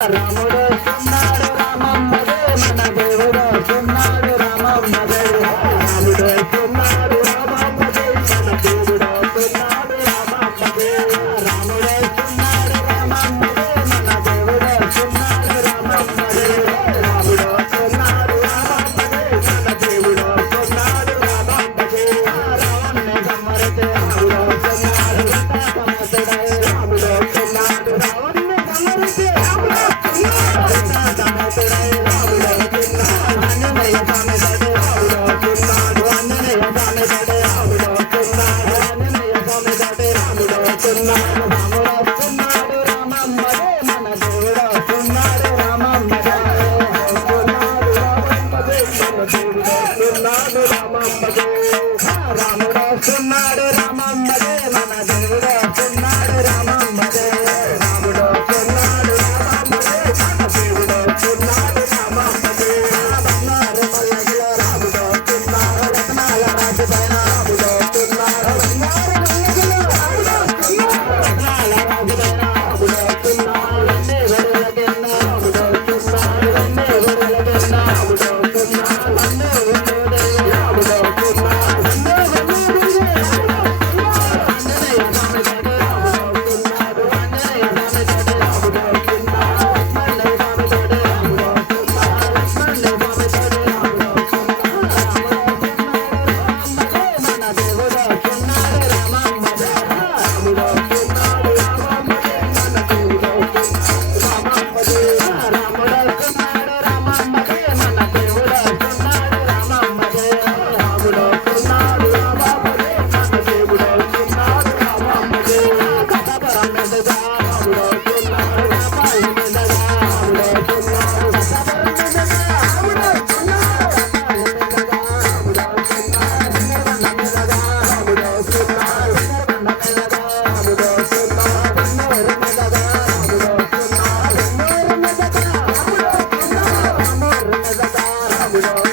Ram with